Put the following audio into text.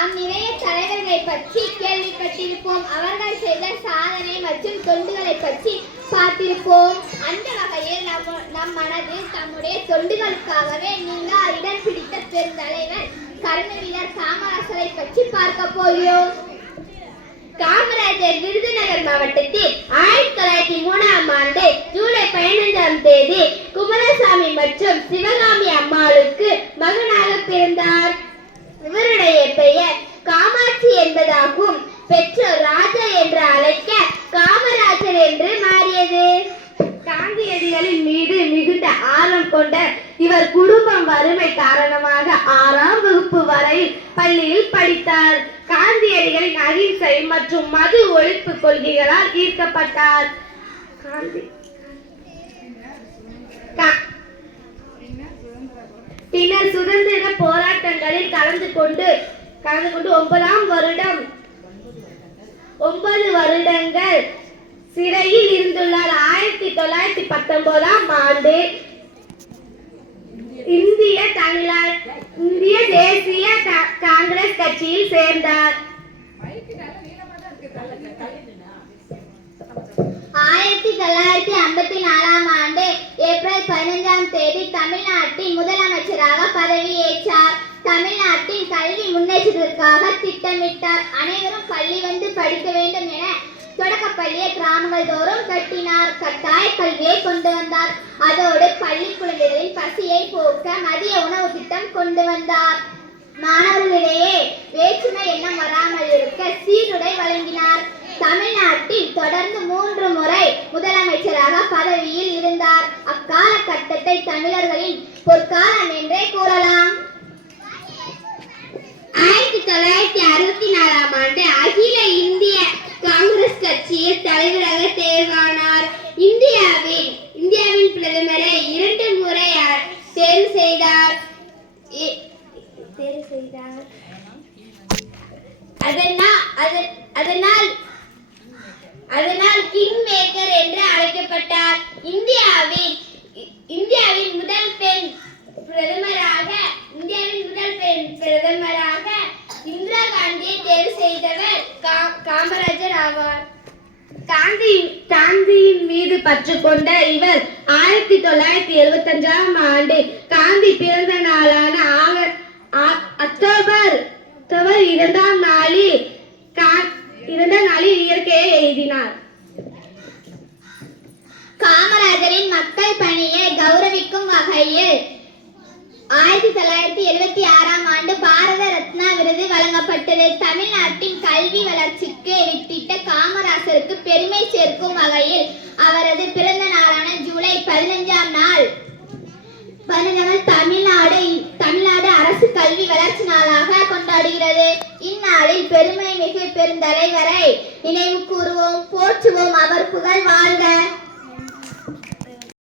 நாம் நிறைய தலைவர்களை பற்றி கேள்விப்பட்டிருப்போம். அவர்கள் செய்த சாதனை மற்றும் தொண்டுகளை பற்றி பார்த்திருப்போம். அந்த வகையில் நம் மனதில் தம்முடைய தொண்டுகளுக்காகவே நீங்கா இடம் பிடித்த பெருந்தலைவர் கர்மவீரர் காமராசரை பற்றி பார்க்க போகிறோம். காமராஜர் விருதுநகர் மாவட்டத்தில் 1903ஆம் ஆண்டு ஜூலை 15ஆம் தேதி குமாரசாமி மற்றும் சிவகாமி அம்மாளுக்கு மகனாக பிறந்தார். இவருடைய பெயர் காமாட்சி என்பதாகும். பெற்றோர் ராஜா என்று அழைக்க காமராஜர் என்று மாறியது. காந்தியடிகளின் மீது மிகுந்த ஆர்வம் கொண்ட இவர் குடும்பம் வறுமை காரணமாக 6ஆம் வகுப்பு வரை பள்ளியில் படித்தார். காந்தியடிகளின் அகிம்சை மற்றும் மது ஒழிப்பு கொள்கைகளால் ஈர்க்கப்பட்டார். பின்னர் சுதந்திர போராட்டங்களில் கலந்து கொண்டு 9 வருடங்கள் சிறையில் இருந்துள்ளார். 1919ஆம் ஆண்டு இந்திய தேசிய காங்கிரஸ் கட்சியில் சேர்ந்தார். 1954ஆம் ஆண்டு ஏப்ரல் 15ஆம் தேதி தமிழ்நாட்டின் முதலமைச்சராக பதவியேற்றார். தமிழ்நாட்டின் கல்வி முன்னேற்றத்திற்காக திட்டமிட்டார். அனைவரும் பள்ளி வந்து படிக்க வேண்டும் என தொடக்கப்பள்ளியை கிராமங்கள் தோறும் கட்டினார். கட்டாய கல்வியை கொண்டு வந்தார். அதோடு பள்ளி குழந்தைகளின் பசியை போக்க மதிய உணவு திட்டம் கொண்டு வந்தார். மாணவர்களிடையே வேற்றுமை எண்ணம் வராமல் இருக்க சீருடை வழங்கினார். தமிழ்நாட்டில் தொடர்ந்து 3 முறை முதலமைச்சராக பதவியில் இருந்தார். அக்காலகட்டத்தை தமிழர்களின் பொற்காலம் என்றே கூறலாம். 1964ஆம் ஆண்டு அகில இந்திய காங்கிரஸ் கட்சியில் தலைவராக தேர்வானார். இந்தியாவின் பிரதமரை 2 முறை தேர்வு செய்தார். அதனால் கிங் மேக்கர் என்று அழைக்கப்பட்டார். இந்தியாவின் முதல் பெண் பிரதமராக இந்திரா காந்தியை தேர்வு செய்தவர் காமராஜர் ஆவார். காந்தியின் மீது பற்று கொண்ட இவர் 1975ஆம் ஆண்டு காந்தி பிறந்த நாளான அக்டோபர் 2ஆம் நாளில் இயற்கையை எழுதினார். காமராஜரின் மக்கள் பணியை கௌரவிக்கும் வகையில் 1976ஆம் ஆண்டு பாரத ரத்னா விருது வழங்கப்பட்டது. தமிழ்நாட்டின் கல்வி வளர்ச்சிக்கு வித்திட்ட காமராசருக்கு பெருமை சேர்க்கும் வகையில் அவரது பிறந்த நாளான ஜூலை 15ஆம் நாள் தமிழ்நாடு அரசு கல்வி வளர்ச்சி நாளாக கொண்டாடுகிறது. இந்நாளில் பெருமை மிகு பெருந்தலைவரை நினைவு கூறுவோம், போற்றுவோம். அவர் புகழ் வாழ்க.